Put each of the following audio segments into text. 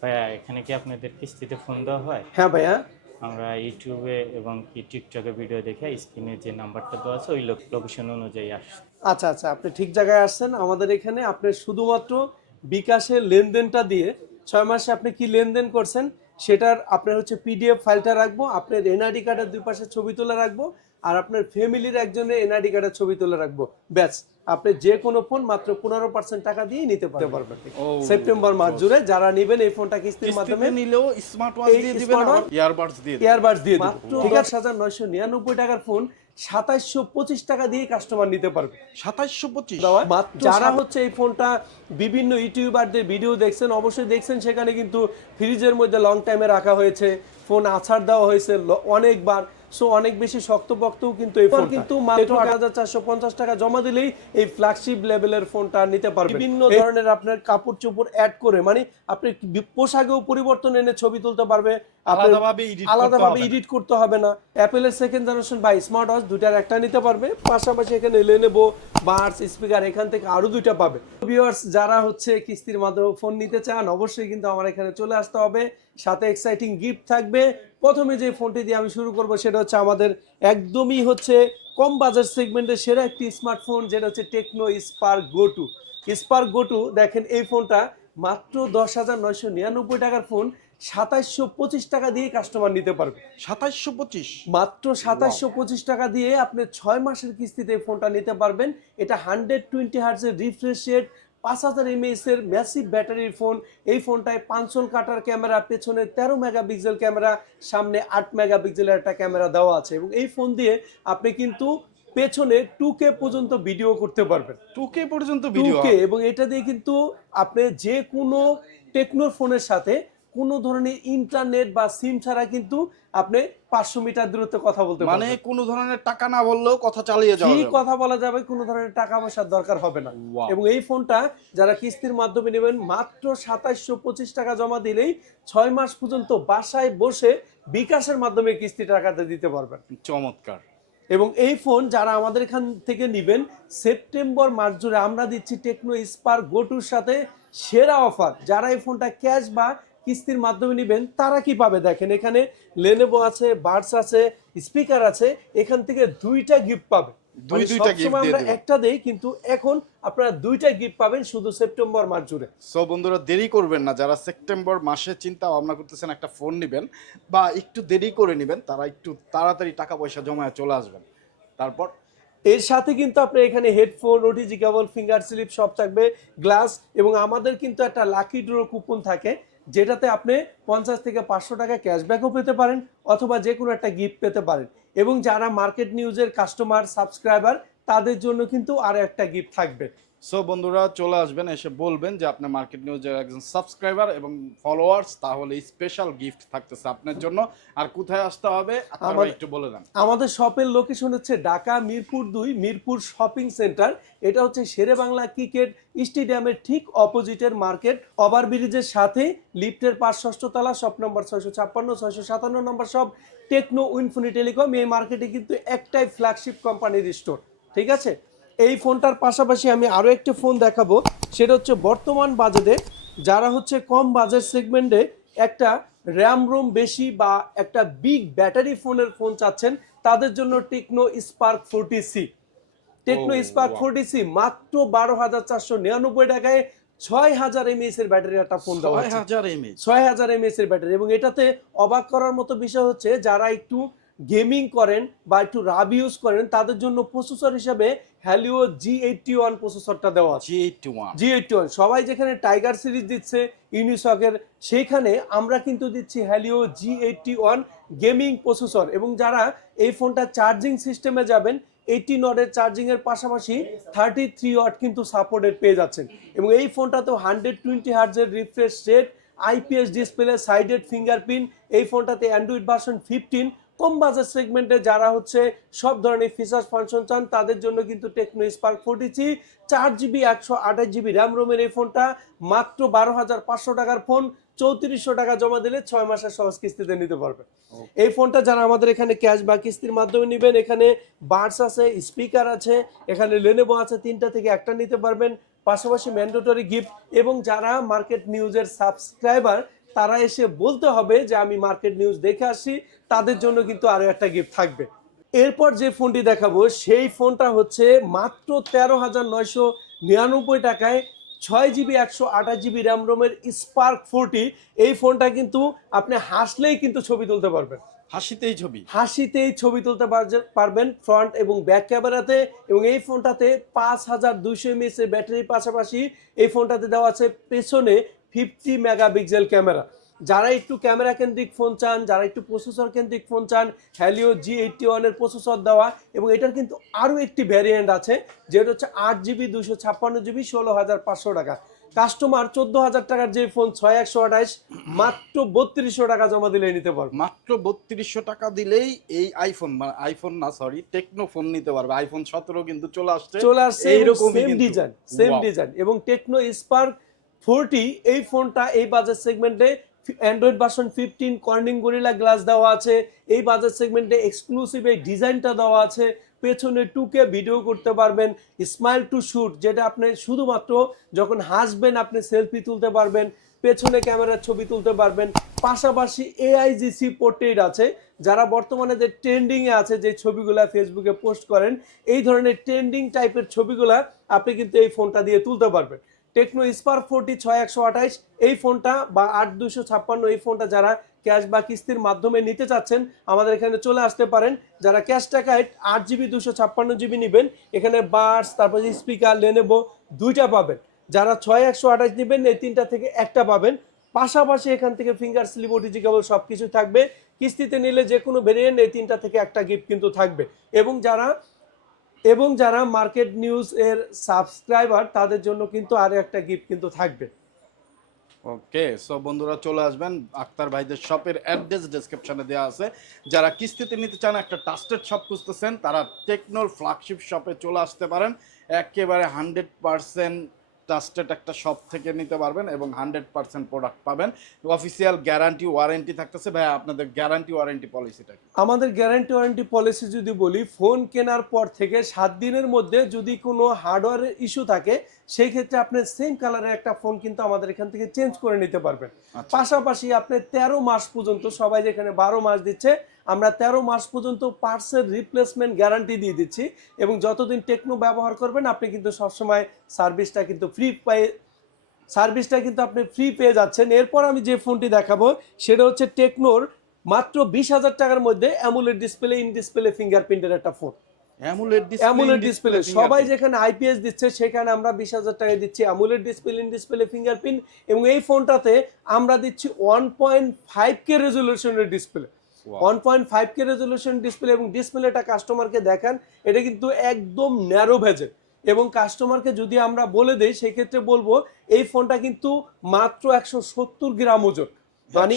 ভাইয়া এখানে কি আপনাদের কিস্তিতে ফোন দেওয়া হয়? হ্যাঁ ভাইয়া। আমরা ইউটিউবে এবং কি টিকটকে ভিডিও দেখে স্ক্রিনে যে নাম্বারটা দেওয়া আছে ওই লোকেশন অনুযায়ী আসছে। আচ্ছা আচ্ছা আপনি ঠিক জায়গায় আসছেন। আমাদের এখানে আপনি শুধুমাত্র বিকাশের লেনদেনটা দিয়ে ছয় মাসে আপনি কি লেনদেন করছেন সেটার আপনার হচ্ছে পিডিএফ ফাইলটা রাখব আপনার এনআইডি কার্ডের দুই পাশে ছবি তুলে রাখব আর আপনার ফ্যামিলির একজনের এনআইডি কার্ডের ছবি তুলে রাখব। ব্যাস। আপনি যে কোনো ফোন মাত্র পনেরো পার্সেন্ট টাকা দিয়ে নিতে পারবেন। সেপ্টেম্বর মাস জুড়ে যারা নেবেন এই ফোনটা কিস্তির মাধ্যমে নিলেও স্মার্ট ওয়াচ দিয়ে দিবেন ইয়ারবাডস দিয়ে দিবেন। ইয়ারবাডস দিয়ে মাত্র ঠিক আছে। হাজার নয়শো নিরানব্বই টাকার ফোন সাতাইশশো পঁচিশ টাকা দিয়ে কাস্টমার নিতে পারবে। সাতাইশশো পঁচিশ? যারা হচ্ছে এই ফোনটা বিভিন্ন ইউটিউবারদের ভিডিও দেখছেন অবশ্যই দেখছেন সেখানে কিন্তু ফ্রিজের মধ্যে লং টাইমে রাখা হয়েছে। ফোন আছাড় দেওয়া হয়েছে অনেকবার। সো অনেক বেশি শক্তপোক্তও কিন্তু এই ফোন কিন্তু মাত্র আট হাজার চারশো পঞ্চাশ টাকা জমা দিলেই এই ফ্ল্যাগশিপ লেভেলের ফোনটা নিতে পারবেন। বিভিন্ন ধরনের আপনার কাপড় চোপড় অ্যাড করে মানে আপনি পোশাকেও পরিবর্তন এনে ছবি তুলতে পারবে আলাদাভাবে করতে আলাদাভাবে এডিট করতে হবে না। অ্যাপেলের সেকেন্ড জেনারেশন বা স্মার্ট ওয়াচ দুটার একটা নিতে পারবে পাশাপাশি এখানে লেনেবো বার্স স্পিকার এখান থেকে আরও দুইটা পাবে। ভিউয়ার্স যারা হচ্ছে কিস্তির মাধ্যমে ফোন নিতে চান অবশ্যই কিন্তু আমার এখানে চলে আসতে হবে। সাথে এক্সাইটিং গিফট থাকবে। প্রথমে যে ফোনটি দিয়ে আমি শুরু করব সেটা হচ্ছে আমাদের একদমই হচ্ছে কম বাজার সেগমেন্টের সেরা একটি স্মার্টফোন যেটা হচ্ছে Tecno spark go two spark go two দেখেন এই ফোনটা মাত্র দশ হাজার নয়শো নিরানব্বই টাকার ফোন সাতাইশশো পঁচিশ টাকা দিয়ে কাস্টমার নিতে পারবে। সাতাইশশো পঁচিশ? মাত্র সাতাশশো পঁচিশ টাকা দিয়ে আপনি ছয় মাসের কিস্তিতে এই ফোনটা নিতে পারবেন। এটা হান্ড্রেড টোয়েন্টি হার্টসের রিফ্রেশ রেট পাঁচ হাজার এমএএস এর ম্যাসিভ ব্যাটারির ফোন এই ফোনটায় পাঁচশোল কাটার ক্যামেরা পেছনে তেরো মেগাপিক্সেল ক্যামেরা সামনে আট মেগাপিক্সেলের একটা ক্যামেরা দেওয়া আছে। এবং এই ফোন দিয়ে আপনি কিন্তু পেছনে টু কে পর্যন্ত ভিডিও করতে পারবেন। টু কে পর্যন্ত ভিডিও কে এবং এটা দিয়ে কিন্তু আপনি যে কোনো টেকনোর ফোনের সাথে কোনো ধরনের ইন্টারনেট বা সিম ছাড়া কিন্তু আপনি পাঁচশো মিটার দূরত্বে কথা বলতে মানে কোনো ধরনের টাকা না বললেও কথা চালিয়ে যাওয়া কি যাবে। কথা বলা যাবে কোনো ধরনের টাকা পয়সার দরকার হবে না। এবং এই ফোনটা যারা কিস্তির মাধ্যমে নেবেন মাত্র সাতাইশশো পঁচিশ টাকা জমা দিলেই ছয় মাস পর্যন্ত বাসায় বসে বিকাশের মাধ্যমে কিস্তি টাকাতে দিতে পারবেন। চমৎকার। এবং এই ফোন যারা আমাদের এখান থেকে নেবেন সেপ্টেম্বর মাস জুড়ে আমরা দিচ্ছি টেকনো স্পার্ক গোটুর সাথে সেরা অফার। যারা এই ফোনটা ক্যাশ বা কিস্তির মাধ্যমে নেবেন তারা কি পাবে? দেখেন এখানে লেনেভো আছে বার্ডস আছে স্পিকার আছে এখান থেকে দুইটা গিফট পাবে। দুই মানে দুইটা gift সবসময় আমরা একটা দেই কিন্তু এখন আপনারা দুইটা গিফট পাবেন শুধু সেপ্টেম্বর মাস জুড়ে। সো বন্ধুরা দেরি করবেন না। যারা সেপ্টেম্বর মাসে চিন্তা ভাবনা করতেছেন একটা ফোন নেবেন বা একটু দেরি করে নেবেন তারা একটু তাড়াতাড়ি টাকা পয়সা জমায় চলে আসবেন। তারপর এর সাথে কিন্তু আপনার এখানে headphone OTG cable finger slip সব থাকবে গ্লাস এবং আমাদের কিন্তু একটা লাকি ড্র কুপন থাকে। যেটাতে আপনি পঞ্চাশ থেকে পাঁচশো টাকা ক্যাশব্যাকও পেতে পারেন অথবা যে কোনো একটা গিফট পেতে পারেন। এবং যারা মার্কেট নিউজের কাস্টমার সাবস্ক্রাইবার তাদের জন্য কিন্তু আর একটা গিফট থাকবে। সো বন্ধুরা চলে আসবেন এসে বলবেন যে আপনার মার্কেট নিউজের একজন সাবস্ক্রাইবার এবং ফলোয়ার্স তাহলে স্পেশাল গিফট থাকতেছে আপনার জন্য। আর কোথায় আসতে হবে একটু বলে দেন। আমাদের শপের লোকেশন হচ্ছে ঢাকা মিরপুর দুই মিরপুর শপিং সেন্টার এটা হচ্ছে শেরে বাংলা ক্রিকেট স্টেডিয়ামের ঠিক অপোজিটের মার্কেট ওভার ব্রিজের সাথে লিফটের পাঁচ ষষ্ঠ তলা শপ নম্বর ছয়শো ছাপ্পান্ন ছয়শো সাতান্ন নম্বর সব টেকনো উইনফোনি টেলিকম এই মার্কেটে কিন্তু একটাই ফ্ল্যাগশিপ কোম্পানির স্টোর ঠিক আছে? এই ফোনটার পাশাপাশি আমি আরও একটি ফোন দেখাবো। সেটা হচ্ছে বর্তমান বাজেটে যারা হচ্ছে কম বাজেট সেগমেন্টে একটা র্যাম রোম বেশি বা একটা বিগ ব্যাটারি ফোনের ফোন চাচ্ছেন তাদের জন্য Tecno spark forty C Tecno spark. Forty C মাত্র বারো হাজার চারশো নিরানব্বই টাকায় ছয় হাজার এমএএস এর ব্যাটারি একটা ফোন দেওয়া ছয় হাজার এমএস এর ব্যাটারি এবং এটাতে অবাক করার মতো বিষয় হচ্ছে যারা একটু গেমিং করেন বা একটু রাব ইউজ করেন তাদের জন্য প্রসেসর হিসাবে হ্যালিও জি এইটটি ওয়ান প্রসেসরটা দেওয়া G eighty one G eighty one সবাই যেখানে টাইগার সিরিজ দিচ্ছে ইউনিসকের সেইখানে আমরা কিন্তু দিচ্ছি Helio G eighty one gaming processor এবং যারা এই ফোনটা চার্জিং সিস্টেমে যাবেন এইটি নটের চার্জিং এর পাশাপাশি থার্টি থ্রি ওয়াট কিন্তু সাপোর্টেড পেয়ে যাচ্ছেন। এবং এই ফোনটা তো hundred twenty হার্টজের refresh rate IPS display sided fingerprint এই ফোনটাতে অ্যান্ড্রয়েড ভার্সন ফিফটিন কম বাজার সেগমেন্টে যারা হচ্ছে সব ধরনের ফিচার্স ফাংশন চান তাদের জন্য কিন্তু টেকনো স্পার্ক ফোর্টিছি চার জিবি একশো আঠাশ জিবি র্যাম রোমের এই ফোনটা মাত্র বারো হাজার পাঁচশো টাকার ফোন চৌত্রিশশো টাকা জমা দিলে ছয় মাসের সহজ কিস্তিতে নিতে পারবে। এই ফোনটা যারা আমাদের এখানে ক্যাশ বা কিস্তির মাধ্যমে নেবেন এখানে বার্ডস আছে স্পিকার আছে এখানে লেনেবো আছে তিনটা থেকে একটা নিতে পারবেন। পাশাপাশি ম্যান্ডেটরি গিফট এবং যারা মার্কেট নিউজের সাবস্ক্রাইবার তারা এসে বলতে হবে যে আমি মার্কেট নিউজ দেখে আসছি তাদের জন্য কিন্তু আরও একটা গিফট থাকবে। এরপর যে ফোনটি দেখাবো সেই ফোনটা হচ্ছে মাত্র তেরো হাজার নয়শো নিরানব্বই টাকায় ছয় জিবি একশো আঠাশ জিবি র্যাম রোমের স্পার্ক ফোরটি এই ফোনটা কিন্তু আপনি হাসলেই কিন্তু ছবি তুলতে পারবেন। হাসিতেই ছবি। হাসিতেই ছবি তুলতে পারবেন ফ্রন্ট এবং ব্যাক ক্যামেরাতে এবং এই ফোনটাতে পাঁচ হাজার দুইশো এমএস এর ব্যাটারির পাশাপাশি এই ফোনটাতে দেওয়া আছে পেছনে ফিফটি মেগাপিক্সেল ক্যামেরা। যারা একটু ক্যামেরা কেন্দ্রিক ফোন চান যারা একটু প্রসেসর কেন্দ্রিক ফোন চান হ্যালিও জি এইটটি ওয়ানের প্রসেসর দেওয়া এবং এটার কিন্তু আরও একটি ভ্যারিয়েন্ট আছে যেটা হচ্ছে আট জিবি দুশো ছাপ্পান্ন জিবি ষোলো হাজার পাঁচশো টাকা। কাস্টমার চোদ্দ হাজার টাকার যে ফোন ছয় একশো আঠাইশ মাত্র বত্রিশশো টাকা জমা দিলে নিতে পারবে। মাত্র বত্রিশশো টাকা দিলেই এই আইফোন মানে আইফোন না সরি টেকনো ফোন নিতে পারবে। আইফোন সতেরো কিন্তু চলে আসছে। চলে আসছে এইরকমই সেম ডিজাইন সেম ডিজাইন এবং টেকনো স্পার্ক ফোরটি, এই ফোনটা এই বাজার সেগমেন্টে Android version fifteen Corning Gorilla glass দেওয়া আছে। এই বাজার সেগমেন্টে এক্সক্লুসিভ এই ডিজাইনটা দেওয়া আছে। পেছনে টুকে ভিডিও করতে পারবেন। স্মাইল টু শুট যেটা আপনি শুধুমাত্র যখন হাসবেন, আপনি সেলফি তুলতে পারবেন। পেছনে ক্যামেরার ছবি তুলতে পারবেন। পাশাপাশি এআইজিসি পোর্ট্রেট আছে। যারা বর্তমানে যে ট্রেন্ডিংয়ে আছে, যে ছবিগুলা ফেসবুকে পোস্ট করেন, এই ধরনের ট্রেন্ডিং টাইপের ছবিগুলা আপনি কিন্তু এই ফোনটা দিয়ে তুলতে পারবেন। টেকনো স্পার ফোরটি ছয় একশো আঠাইশ, এই ফোনটা বা আট দুশো ছাপ্পান্ন, এই ফোনটা যারা ক্যাশ বা কিস্তির মাধ্যমে নিতে চাচ্ছেন, আমাদের এখানে চলে আসতে পারেন। যারা ক্যাশ টাকায় আট জিবি, দুশো ছাপ্পান্ন জিবি নেবেন, এখানে বার্স, তারপরে স্পিকার লেনেবো দুইটা পাবেন। যারা ছয় একশো আঠাশ নেবেন, এই তিনটা থেকে একটা পাবেন। পাশাপাশি এখান থেকে ফিঙ্গার স্লিপ ওটিজি কেবল সব কিছু থাকবে। কিস্তিতে নিলে যে কোনো ভেরিয়েন্ট এই তিনটা থেকে একটা গিফট কিন্তু থাকবে। এবং যারা এবং যারা মার্কেট নিউজ এর সাবস্ক্রাইবার, তাদের জন্য কিন্তু আরও একটা গিফট কিন্তু থাকবে। ওকে, সো বন্ধুরা চলে আসবেন। আক্তার ভাইদের শপের অ্যাড্রেস ডেসক্রিপশনে দেওয়া আছে। যারা কিস্তিতে নিতে চান, একটা টাস্টেড শপ খুঁজতেছেন, তারা টেকনোর ফ্ল্যাগশিপ শপে চলে আসতে পারেন। একেবারে হান্ড্রেড পার্সেন্ট ট্রাস্টেড একটা শপ থেকে নিতে পারবেন এবং হান্ড্রেড পার্সেন্ট প্রোডাক্ট পাবেন। অফিসিয়াল গ্যারান্টি ওয়ারেন্টি থাকতেছে। ভাই আপনাদের গ্যারান্টি ওয়ারেন্টি পলিসিটা কি? আমাদের গ্যারান্টি ওয়ারেন্টি পলিসি যদি বলি ফোন কেনার পর থেকে সাত দিনের মধ্যে যদি কোনো হার্ডওয়্যারের ইস্যু থাকে সেই ক্ষেত্রে আপনি সেম কালারের একটা ফোন কিন্তু আমাদের এখান থেকে চেঞ্জ করে নিতে পারবেন। আচ্ছা। পাশাপাশি আপনি তেরো মাস পর্যন্ত সবাই যেখানে বারো মাস দিচ্ছে আমরা তেরো মাস পর্যন্ত পার্সের রিপ্লেসমেন্ট গ্যারান্টি দিয়ে দিচ্ছি এবং যতদিন টেকনো ব্যবহার করবেন আপনি কিন্তু সবসময় সার্ভিসটা কিন্তু ফ্রি পাই সার্ভিসটা কিন্তু আপনি ফ্রি পেয়ে যাচ্ছেন। এরপর আমি যে ফোনটি দেখাবো সেটা হচ্ছে টেকনোর মাত্র বিশ হাজার টাকার মধ্যে অ্যামুলেট ডিসপ্লে ইন ডিসপ্লে ফিঙ্গারপ্রিন্টের একটা ফোন অ্যামুলেট ডিসপ্লে সবাই যেখানে আইপিএস দিচ্ছে সেখানে আমরা বিশ হাজার দিচ্ছি। AMOLED display in display fingerprint এবং এই ফোনটাতে আমরা দিচ্ছি one point five K রেজলিউশনের display one point five K resolution display এবং ডিসপ্লেটা কাস্টমারকে দেখান এটা কিন্তু একদম ন্যারো এবং কাস্টমারকে যদি আমরা বলে দেই সেক্ষেত্রে বলব এই ফোনটা কিন্তু মাত্র একশো সত্তর গ্রাম ওজন। মানে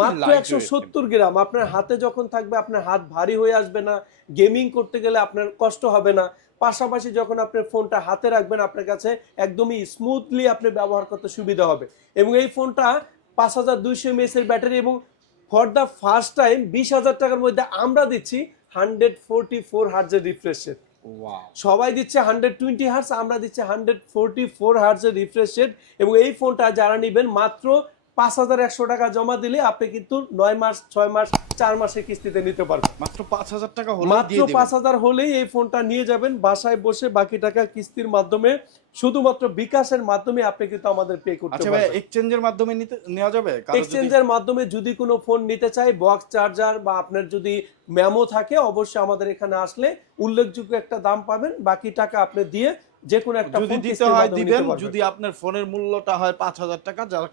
মাত্র একশো সত্তর গ্রাম। আপনার হাতে যখন থাকবে আপনার হাত ভারী হয়ে আসবে না গেমিং করতে গেলে আপনার কষ্ট হবে না। পাশাপাশি যখন আপনি ফোনটা হাতে রাখবেন আপনার কাছে একদমই স্মুথলি আপনি ব্যবহার করতে সুবিধা হবে। এবং এই ফোনটা পাঁচ হাজার দুইশো এমএস এর ব্যাটারি এবং ফর দ্য ফার্স্ট টাইম বিশ হাজার টাকার মধ্যে আমরা দিচ্ছি হান্ড্রেড ফোরটি ফোর হার্জের রিফ্রেশ রেট সবাই দিচ্ছে হান্ড্রেড টোয়েন্টি হার্স আমরা দিচ্ছি হান্ড্রেড ফোরটি ফোর হার্সের রিফ্রেশ রেট এবং এই ফোনটা যারা নেবেন মাত্র পাঁচ হাজার একশো টাকা জমা দিলে আপনি কিন্তু নয় মাস ছয় মাস চার মাসের কিস্তিতে নিতে পারবেন। মাত্র পাঁচ হাজার টাকা হলে মাত্র পাঁচ হাজার হলেই এই ফোনটা নিয়ে যাবেন বাসায় বসে বাকি টাকা কিস্তির মাধ্যমে শুধুমাত্র বিকাশের মাধ্যমে আপনি কিন্তু আমাদের পে করতে আচ্ছা পারবেন। এক্সচেঞ্জের মাধ্যমে নিতে নেওয়া যাবে? এক্সচেঞ্জের মাধ্যমে যদি কোনো ফোন নিতে চাই বক্স চার্জার বা আপনার যদি মেমো থাকে অবশ্যই আমাদের এখানে আসলে উল্লেখযোগ্য একটা দাম পাবেন। বাকি টাকা আপনি দিয়ে যে কোনো একটা যদি দিতে হয় দিবেন যদি আপনার ফোনের মূল্যটা হয় পাঁচ হাজার টাকা যারা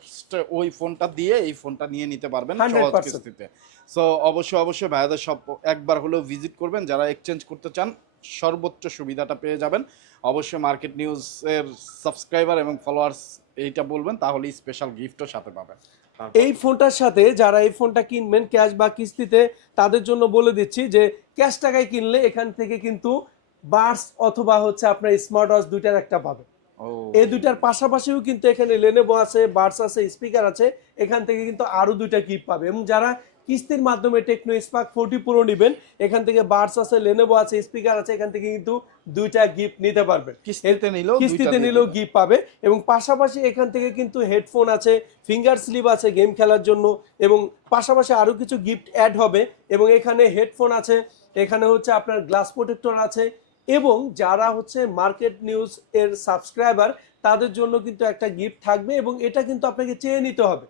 ওই ফোনটা দিয়ে এই ফোনটা নিয়ে নিতে পারবেন সহজ কিস্তিতে। সো অবশ্যই অবশ্যই ভাইয়াদের সব একবার হলেও ভিজিট করবেন। যারা এক্সচেঞ্জ করতে চান সর্বোচ্চ সুবিধাটা পেয়ে যাবেন। অবশ্যই মার্কেট নিউজ এর সাবস্ক্রাইবার এবং ফলোয়ার্স এইটা বলবেন তাহলে স্পেশাল গিফটও সাথে পাবেন। এই ফোনটার সাথে যারা এই ফোনটা কিনবেন ক্যাশ বা কিস্তিতে তাদের জন্য বলে দিচ্ছি যে ক্যাশ টাকায় কিনলে এখান থেকে কিন্তু বার্স অথবা হচ্ছে আপনার স্মার্ট ওয়াচ দুইটার একটা পাবেন। ও। এই দুইটার পাশাপাশিও কিন্তু এখানে লেনেভো আছে বার্স আছে স্পিকার আছে এখান থেকে কিন্তু আরও দুইটা গিফট পাবে। এবং যারা কিস্তির মাধ্যমে টেকনো স্পার্ক ফোরটি প্রো নেবেন এখান থেকে বার্স আছে লেনোভো আছে স্পিকার আছে এখান থেকে কিন্তু দুইটা গিফট নিতে পারবেন। কিস্তিতে নিলেও কিস্তিতে নিলেও গিফট পাবে। এবং পাশাপাশি এখান থেকে কিন্তু হেডফোন আছে ফিঙ্গার স্লিপ আছে গেম খেলার জন্য। এবং পাশাপাশি আরও কিছু গিফট অ্যাড হবে। এবং এখানে হেডফোন আছে এখানে হচ্ছে আপনার গ্লাস প্রোটেক্টর আছে এবং যারা হচ্ছে মার্কেট নিউজ এর সাবস্ক্রাইবার তাদের জন্য কিন্তু একটা গিফট থাকবে এবং এটা কিন্তু আপনাকে চেয়ে নিতে হবে।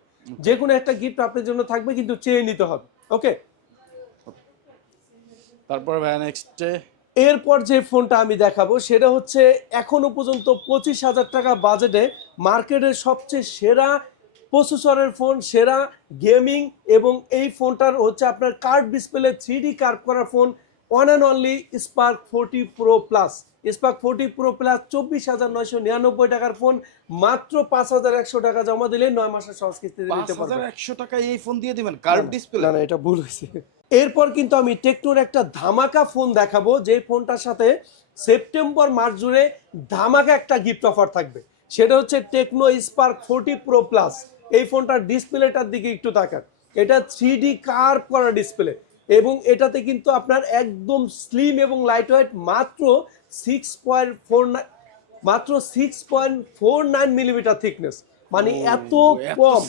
যে কোনো একটা গিফট আপনার জন্য থাকবে কিন্তু চেয়ে নিতে হবে। ওকে তারপর ভাইয়া নেক্সটে এরপর যে ফোনটা আমি দেখাবো সেটা হচ্ছে এখনও পর্যন্ত পঁচিশ হাজার টাকা বাজেটে মার্কেটের সবচেয়ে সেরা প্রসেসরের ফোন সেরা গেমিং এবং এই ফোনটার হচ্ছে আপনার curved display three D curve করা phone one and only Spark forty pro plus Spark forty pro plus চব্বিশ হাজার নয়শো নিরানব্বই টাকার ফোন মাত্র পাঁচ হাজার একশো টাকা জমা দিলে নয় মাসের সহজ কিস্তিতে নিতে পারবেন। একশো টাকা এই ফোন দিয়ে দিবেন কার্ভ ডিসপ্লে না না এটা ভুল হয়েছে। এরপর কিন্তু আমি টেকনোর একটা ধামাকা ফোন দেখাবো যে ফোনটার সাথে সেপ্টেম্বর মাস জুড়ে ধামাকা একটা গিফট অফার থাকবে। সেটা হচ্ছে Tecno Spark forty pro plus এই ফোনটার ডিসপ্লেটার দিকে একটু তাকান। এটা থ্রি ডি কার্ভ করা ডিসপ্লে এবং এটাতে কিন্তু আপনার একদম স্লিম এবং লাইট ওয়েট মাত্র সিক্স পয়েন্ট ফোর মাত্র six point four nine millimeter thickness মানে এত এত কম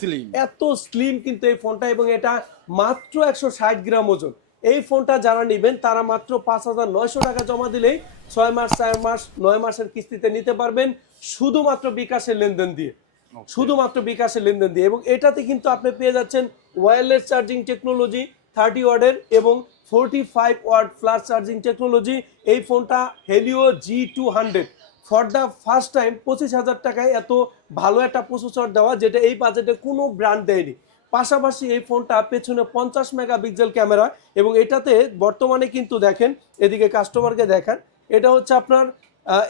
এত স্লিম কিন্তু এই ফোনটা এবং এটা মাত্র একশো ষাট গ্রাম ওজন। এই ফোনটা যারা নেবেন তারা মাত্র পাঁচ হাজার নয়শো টাকা জমা দিলেই ছয় মাস চার মাস নয় মাসের কিস্তিতে নিতে পারবেন শুধুমাত্র বিকাশের লেনদেন দিয়ে। শুধুমাত্র বিকাশের লেনদেন দিয়ে। এবং এটাতে কিন্তু আপনি পেয়ে যাচ্ছেন ওয়্যারলেস চার্জিং টেকনোলজি থার্টি ওয়ার্ডের এবং forty five watt flash charging technology এই ফোনটা Helio G two hundred for the first time পঁচিশ হাজার টাকায় এত ভালো একটা প্রসেসর দেওয়া, যেটা এই বাজেটে কোনো ব্র্যান্ড দেয়নি। পাশাপাশি এই ফোনটা পেছনে পঞ্চাশ মেগা মেগাপিক্সেল ক্যামেরা এবং এটাতে বর্তমানে কিন্তু দেখেন, এদিকে কাস্টমারকে দেখান, এটা হচ্ছে আপনার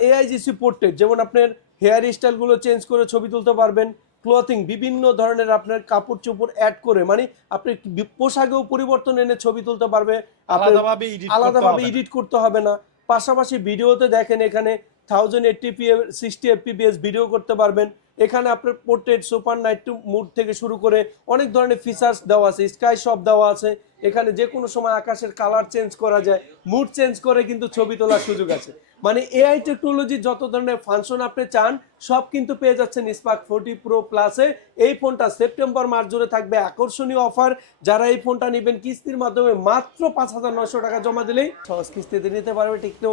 এআইজিসি পোর্ট্রেট যেমন আপনার হেয়ার স্টাইলগুলো চেঞ্জ করে ছবি তুলতে পারবেন ক্লথিং বিভিন্ন ধরনের আপনার কাপড় চোপড় অ্যাড করে মানে আপনি পোশাকেও পরিবর্তন এনে ছবি তুলতে পারবে আলাদাভাবে আলাদাভাবে এডিট করতে হবে না। পাশাপাশি ভিডিওতে দেখেন এখানে thousand eighty P sixty FPS video করতে পারবেন। এখানে আপনার পোর্ট্রেট সুপার নাইট মুড থেকে শুরু করে অনেক ধরনের ফিচার্স দেওয়া আছে স্কাই শপ দেওয়া আছে। এখানে যে কোনো সময় আকাশের কালার চেঞ্জ করা যায় মুড চেঞ্জ করে কিন্তু ছবি তোলার সুযোগ আছে। মানে এআই টেকনোলজি যত ধরনের ফাংশন আপনি চান, সব কিন্তু পেয়ে যাচ্ছেন স্পার্ক ফোর্টি প্রো প্লাসে এই ফোনটা সেপ্টেম্বর মাস জুড়ে থাকবে। আকর্ষণীয় অফার যারা এই ফোনটা নেবেন, কিস্তির মাধ্যমে মাত্র পাঁচ হাজার টাকা জমা দিলেই সহজ কিস্তিতে নিতে পারবে। Tecno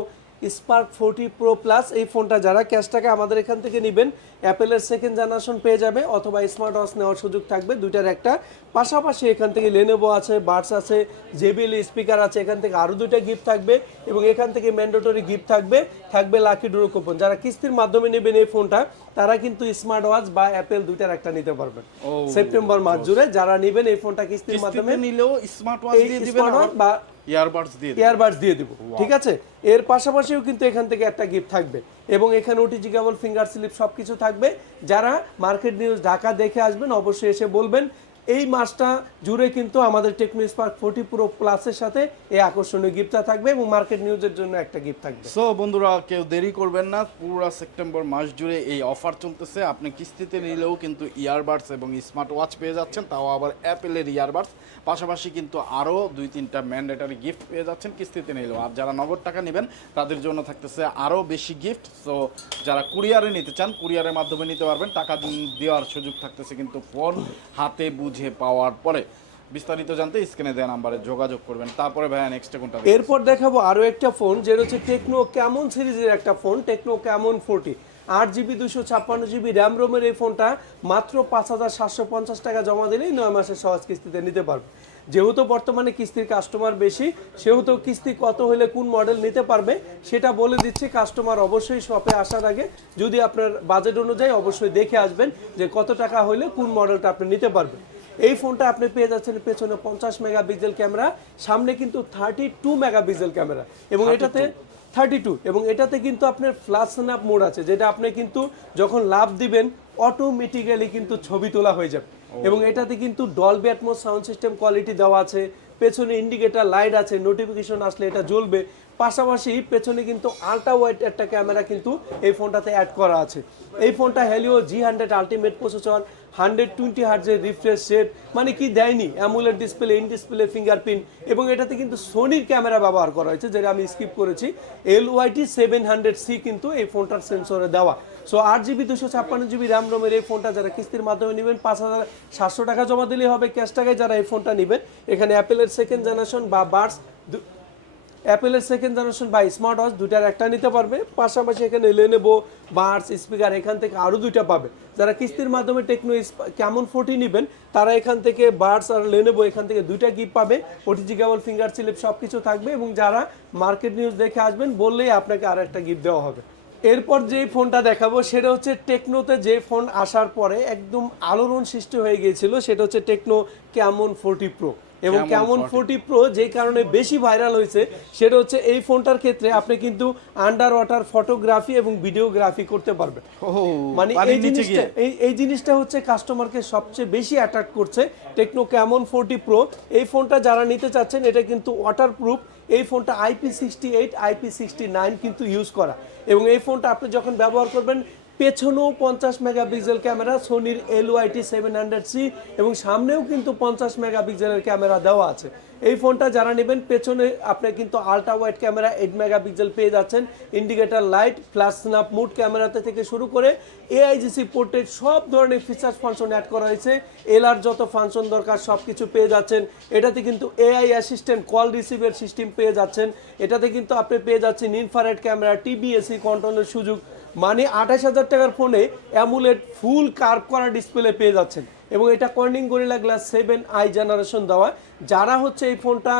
Spark forty pro plus এই ফোনটা যারা ক্যাশটাকে আমাদের এখান থেকে নেবেন অ্যাপেলের সেকেন্ড জেনারেশন পেয়ে যাবে, অথবা স্মার্ট ওয়াচ নেওয়ার সুযোগ থাকবে, দুইটার একটা। পাশাপাশি এখান থেকে লেনোভো আছে বার্স আছে জেবিএল স্পিকার আছে, এখান থেকে আরও দুইটা গিফট থাকবে, এবং এখান থেকে ম্যান্ডেটরি গিফট থাকবে থাকবে লাকি ড্রো কুপন যারা কিস্তির মাধ্যমে নেবেন এই ফোনটা তারা কিন্তু স্মার্ট ওয়াচ বা অ্যাপেল দুইটার একটা নিতে পারবেন। সেপ্টেম্বর মাস জুড়ে যারা নেবেন এই ফোনটা কিস্তির মাধ্যমে নিলেও স্মার্ট ওয়াচ দিয়ে দিবেন বা ইয়ারবাডস দিয়ে ইয়ারবাডস দিয়ে দিব ঠিক আছে? এর পাশাপাশিও কিন্তু এখান থেকে একটা গিফট থাকবে এবং এখানে ওটিজি কেবল ফিঙ্গার স্লিপ সব কিছু থাকবে। যারা মার্কেট নিউজ ঢাকা দেখে আসবেন অবশ্যই এসে বলবেন এই মাসটা জুড়ে কিন্তু আমাদের টেকনো স্পার্ক ফোর্টি প্রো প্লাসের সাথে এই আকর্ষণীয় গিফটটা থাকবে এবং মার্কেট নিউজের জন্য একটা গিফট থাকবে। সো বন্ধুরা, কেউ দেরি করবেন না। পুরো সেপ্টেম্বর মাস জুড়ে এই অফার চলতেছে। আপনি কিস্তিতে নিলেও কিন্তু ইয়ারবাডস এবং স্মার্ট ওয়াচ পেয়ে যাচ্ছেন, তাও আবার অ্যাপেলের ইয়ারবাডস পাশাপাশি কিন্তু আরও দুই তিনটা ম্যান্ডেটারি গিফট পেয়ে যাচ্ছেন কিস্তিতে নিলেও। আর যারা নগদ টাকা নেবেন, তাদের জন্য থাকতেছে আরও বেশি গিফট সো যারা কুরিয়ারে নিতে চান কুরিয়ারের মাধ্যমে নিতে পারবেন। টাকা দেওয়ার সুযোগ থাকতেছে কিন্তু ফোন হাতে বুঝে পাওয়ার পরে বিস্তারিত জানতে স্ক্রিনে দেওয়া নাম্বারে যোগাযোগ করবেন। তারপরে ভাইয়া নেক্সট কোনটা এরপর দেখাবো আরও একটা ফোন, যেটা হচ্ছে টেকনো ক্যামন সিরিজের একটা ফোন টেকনো ক্যামন ফোরটি। আট জিবি দুশো ছাপ্পান্ন জিবি র্যাম রোমের এই ফোনটা মাত্র পাঁচ হাজার সাতশো পঞ্চাশ টাকা জমা দিলেই নয় মাসের সহজ কিস্তিতে নিতে পারবে। যেহেতু বর্তমানে কিস্তির কাস্টমার বেশি, সেহেতু কিস্তি কত হলে কোন মডেল নিতে পারবে, সেটা বলে দিচ্ছে কাস্টমার অবশ্যই শপে আসার আগে। যদি আপনার বাজেট অনুযায়ী অবশ্যই দেখে আসবেন যে কত টাকা হলে কোন মডেলটা আপনি নিতে পারবেন। এই ফোনটা আপনি পেয়ে যাচ্ছেন পেছনে পঞ্চাশ মেগাপিক্সেল ক্যামেরা সামনে কিন্তু থার্টি টু মেগাপিক্সেল ক্যামেরা। এবং এটাতে থার্টি টু এবং এটাতে কিন্তু আপনার ফ্ল্যাশ স্ন্যাপ মোড আছে যেটা আপনি কিন্তু যখন লাভ দিবেন অটোমেটিক্যালি কিন্তু ছবি তোলা হয়ে যাবে। এবং এটাতে কিন্তু Dolby Atmos sound system quality দেওয়া আছে পেছনে ইন্ডিকেটার লাইট আছে নোটিফিকেশন আসলে এটা জ্বলবে। পাশাপাশি পেছনে কিন্তু আল্ট্রা ওয়াইড একটা ক্যামেরা কিন্তু এই ফোনটাতে অ্যাড করা আছে। এই ফোনটা Helio G hundred ultimate processor hundred twenty হার্জের refresh rate মানে কি দেয়নি? AMOLED display in display fingerprint এবং এটাতে কিন্তু সোনির ক্যামেরা ব্যবহার করা হয়েছে, যেটা আমি স্কিপ করেছি। L YT seven hundred C কিন্তু এই ফোনটার সেন্সরে দেওয়া। সো আট জিবি দুশো ছাপ্পান্ন জিবি র্যাম রোমের এই ফোনটা যারা কিস্তির মাধ্যমে নেবেন, পাঁচ হাজার সাতশো টাকা জমা দিলেই হবে ক্যাশ টাকায় যারা এই ফোনটা নেবেন। এখানে অ্যাপেলের সেকেন্ড জেনারেশন বা বার্স অ্যাপেলের সেকেন্ড জেনারেশন বা স্মার্ট ওয়াচ দুটার একটা নিতে পারবে। পাশাপাশি এখানে লেনেবো বার্স স্পিকার এখান থেকে আরও দুইটা পাবে। যারা কিস্তির মাধ্যমে টেকনো কেমন ফোর্টি নেবেন, তারা এখান থেকে বার্স আর লেনেবো এখান থেকে দুইটা গিফট পাবে। ওটিজি কেবল ফিঙ্গার স্লিপ সব কিছু থাকবে এবং যারা মার্কেট নিউজ দেখে আসবেন, বললেই আপনাকে আর একটা গিফট দেওয়া হবে। এরপর যে ফোনটা দেখাবো, সেটা হচ্ছে টেকনোতে যে ফোন আসার পরে একদম আলোড়ন সৃষ্টি হয়ে গিয়েছিল, সেটা হচ্ছে টেকনো ক্যামন ফোর্টি প্রো এবং কেমন 40 ফোর্টি প্রো যে কারণে বেশি ভাইরাল হয়েছে সেটা হচ্ছে এই ফোনটার ক্ষেত্রে আপনি কিন্তু আন্ডার ওয়াটার ফটোগ্রাফি এবং ভিডিওগ্রাফি করতে পারবেন। মানে এই জিনিসটা এই এই জিনিসটা হচ্ছে কাস্টমারকে সবচেয়ে বেশি অ্যাট্রাক্ট করছে টেকনো ক্যামন ফোর্টি প্রো এই ফোনটা যারা নিতে চাচ্ছেন এটা কিন্তু ওয়াটার প্রুফ এই ফোনটা IP sixty eight IP sixty nine কিন্তু ইউজ করা। এবং এই ফোনটা আপনি যখন ব্যবহার করবেন পেছনেও পঞ্চাশ megapixel camera সোনির L YT seven hundred C এবং সামনেও কিন্তু পঞ্চাশ মেগাপিক্সেলের ক্যামেরা দেওয়া আছে। এই ফোনটা যারা নেবেন, পেছনে আপনি কিন্তু ultra wide camera eight megapixel পেয়ে যাচ্ছেন। Indicator light flash snap mode ক্যামেরাতে থেকে শুরু করে এআইজিসি পোর্ট্রেট সব ধরনের ফিচার্স ফাংশন অ্যাড করা হয়েছে। এলআর যত ফাংশন দরকার সব কিছু পেয়ে যাচ্ছেন। এটাতে কিন্তু এআই অ্যাসিস্ট্যান্ট কল রিসিভের সিস্টেম পেয়ে যাচ্ছেন। এটাতে কিন্তু আপনি পেয়ে যাচ্ছেন ইনফারেট ক্যামেরা টিবিএসি কন্ট্রোলের সুযোগ। মানে আঠাশ হাজার টাকার ফোনে অ্যামুলেট ফুল কার্ভ করা ডিসপ্লে পেয়ে যাচ্ছেন। এবং এটা Corning Gorilla glass seven i generation দেওয়া। যারা হচ্ছে এই ফোনটা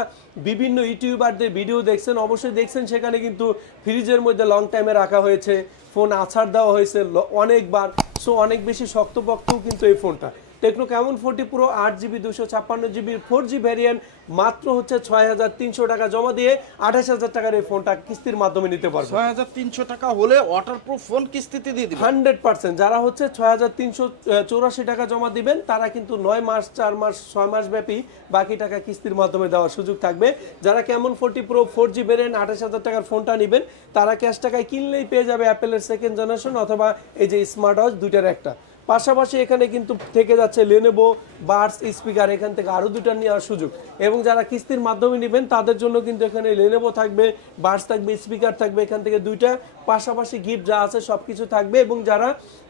বিভিন্ন ইউটিউবারদের ভিডিও দেখছেন, অবশ্যই দেখছেন, সেখানে কিন্তু ফ্রিজের মধ্যে লং টাইমে রাখা হয়েছে। ফোন আছাড় দেওয়া হয়েছে অনেকবার। সো অনেক বেশি শক্তপক্তও কিন্তু এই ফোনটা। টেকনো কেমন ফোরটি? পুরো আট জিবি দুশো ছাপ্পান্ন জিবির ফোর জি ভ্যারিয়েন্ট। মাত্র হচ্ছে ছয় হাজার তিনশো টাকা জমা দিয়ে আঠাশ হাজার টাকার এই ফোনটা কিস্তির মাধ্যমে নিতে পারবে। ছয় হাজার তিনশো টাকা হলে ওয়াটারপ্রুফ ফোন কিস্তিতে দিয়ে দিবে। Hundred percent. যারা হচ্ছে ছয় হাজার তিনশো চৌরাশি টাকা জমা দিবেন তারা কিন্তু নয় মাস চার মাস ছয় মাস ব্যাপী বাকি টাকা কিস্তির মাধ্যমে দেওয়ার সুযোগ থাকবে। যারা Camon forty pro four G বেরেন আঠাশ হাজার টাকার ফোনটা নেবেন তারা ক্যাশ টাকায় কিনলেই পেয়ে যাবে অ্যাপেলের সেকেন্ড জেনারেশন অথবা এই যে স্মার্ট ওয়াচ দুইটার একটা। পাশাপাশি এখানে কিন্তু থেকে যাচ্ছে লেনেবো বার্স স্পিকার এখান থেকে আরও দুটা নেওয়ার সুযোগ। এবং যারা কিস্তির মাধ্যমে নেবেন, তাদের জন্য কিন্তু এখানে লেনেবো থাকবে বার্স থাকবে স্পিকার থাকবে, এখান থেকে দুইটা। পাশাপাশি গিফট যা আছে সব কিছু থাকবে এবং যারা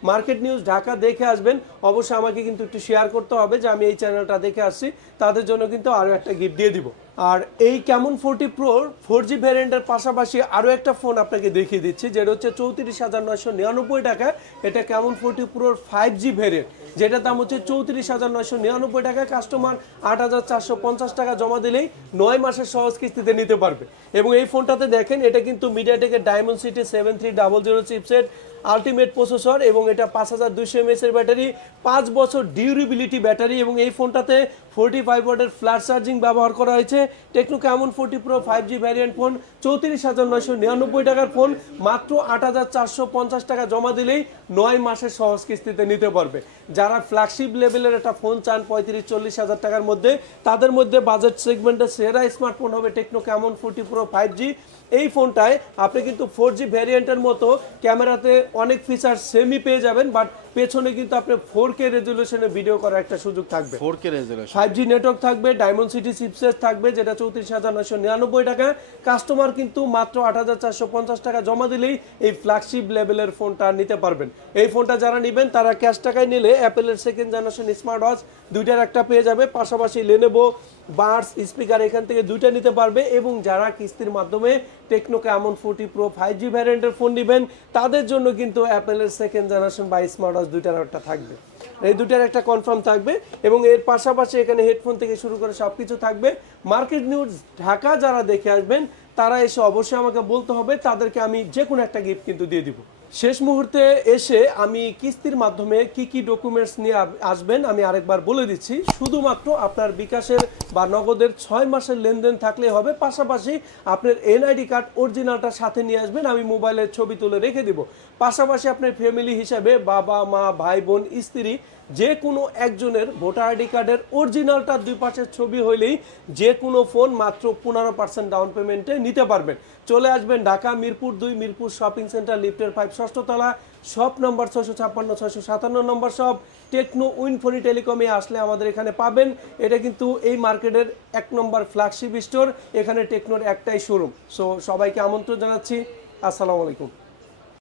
মার্কেট নিউজ ঢাকা দেখে আসবেন, অবশ্যই আমাকে কিন্তু একটু শেয়ার করতে হবে যে আমি এই চ্যানেলটা দেখে আসছি। তাদের জন্য কিন্তু আরও একটা গিফট দিয়ে দিব। আর এই কেমন ফোরটি প্রোর ফোর জি ভ্যারিয়েন্টের পাশাপাশি আরও একটা ফোন আপনাকে দেখিয়ে দিচ্ছি, যেটা হচ্ছে চৌত্রিশ হাজার নয়শো নিরানব্বই টাকা। এটা কেমন ফোরটি প্রোর ফাইভ জি ভ্যারিয়েন্ট যেটা দাম হচ্ছে চৌত্রিশ হাজার নয়শো নিরানব্বই টাকা। কাস্টমার আট হাজার চারশো পঞ্চাশ টাকা জমা দিলেই নয় মাসের সহজ কিস্তিতে নিতে পারবে। এবং এই ফোনটাতে দেখেন, এটা কিন্তু মিডিয়াটেকের Dimensity seven three double zero chipset ultimate processor এবং এটা পাঁচ হাজার দুইশো এমএস এর ব্যাটারি, পাঁচ বছর ডিউরেবিলিটি ব্যাটারি এবং এই ফোনটাতে ফোর্টি ফাইভ ওয়াটের ফ্ল্যাশ চার্জিং ব্যবহার করা হয়েছে। Tecno Camon forty pro five G variant phone চৌত্রিশ হাজার নয়শো নিরানব্বই টাকার ফোন মাত্র আট হাজার চারশো পঞ্চাশ টাকা জমা দিলেই নয় মাসের সহজ কিস্তিতে নিতে পারবে। যারা ফ্ল্যাগশিপ লেভেলের একটা ফোন চান পঁয়ত্রিশ, চল্লিশ হাজার টাকার মধ্যে, তাদের মধ্যে বাজেট সেগমেন্টের সেরা স্মার্টফোন হবে techno Camon forty pro five G এই ফোনটায় আপনি কিন্তু ফোর জি ভ্যারিয়েন্টের মতো ক্যামেরাতে অনেক ফিচার সেমই পেয়ে যাবেন বাট পেছনে কিন্তু আপনি ফোর কে রেজলিউশনে ভিডিও করার একটা সুযোগ থাকবে। Four K resolution five G network থাকবে ডায়মন্ড সিটি চিপসেট থাকবে যেটা চৌত্রিশ হাজার নয়শো নিরানব্বই টাকা। কাস্টমার কিন্তু মাত্র আট হাজার চারশো পঞ্চাশ টাকা জমা দিলেই এই ফ্ল্যাগশিপ লেভেলের ফোনটা নিতে পারবেন। এই ফোনটা যারা নেবেন তারা ক্যাশ টাকায় নিলে অ্যাপেলের সেকেন্ড জেনারেশন স্মার্ট ওয়াচ দুইটার একটা পেয়ে যাবে। পাশাপাশি লেনেবো বার্স স্পিকার এখান থেকে দুইটা নিতে পারবে এবং যারা কিস্তির মাধ্যমে Tecno Camon forty pro five G ভ্যারিয়েন্টের phone নেবেন, তাদের জন্য কিন্তু অ্যাপেলের সেকেন্ড জেনারেশন বা স্মার্ট ওয়াচ দুইটার একটা থাকবে। এই দুটার একটা কনফার্ম থাকবে এবং এর পাশাপাশি এখানে হেডফোন থেকে শুরু করে সব কিছু থাকবে। মার্কেট নিউজ ঢাকা যারা দেখে আসবেন, তারা এসে অবশ্যই আমাকে বলতে হবে, তাদেরকে আমি যে কোনো একটা গিফট কিন্তু দিয়ে দিব। শেষ মুহূর্তে এসে আমি কিস্তির মাধ্যমে কি কি ডকুমেন্টস নিয়ে আসবেন আমি আরেকবার বলে দিচ্ছি। শুধুমাত্র আপনার বিকাশের বা নগদের ছয় মাসের লেনদেন থাকলে হবে। পাশাপাশি আপনার এনআইডি কার্ড অরিজিনালটা সাথে নিয়ে আসবেন, আমি মোবাইলের ছবি তুলে রেখে দিব। পাশাপাশি আপনার ফ্যামিলি হিসাবে বাবা, মা, ভাই, বোন, স্ত্রী যে কোনো একজনের ভোটার আইডি কার্ডের অরিজিনালটার দুই পাশের ছবি হইলেই যে কোনো ফোন মাত্র পনেরো পার্সেন্ট ডাউন পেমেন্টে নিতে পারবেন। চলে আসবেন ঢাকা, মিরপুর দুই, মিরপুর শপিং সেন্টার, লিফটের ফাইভ ষষ্ঠতলা শপ নম্বর ছয়শো ছাপ্পান্ন, ছয়শো সাতান্ন নম্বর শপ, টেকনো উইনফোনি টেলিকমে আসলে আমাদের এখানে পাবেন। এটা কিন্তু এই মার্কেটের এক নম্বর ফ্ল্যাগশিপ স্টোর এখানে টেকনোর একটাই শোরুম সো সবাইকে আমন্ত্রণ জানাচ্ছি। আসসালামু আলাইকুম।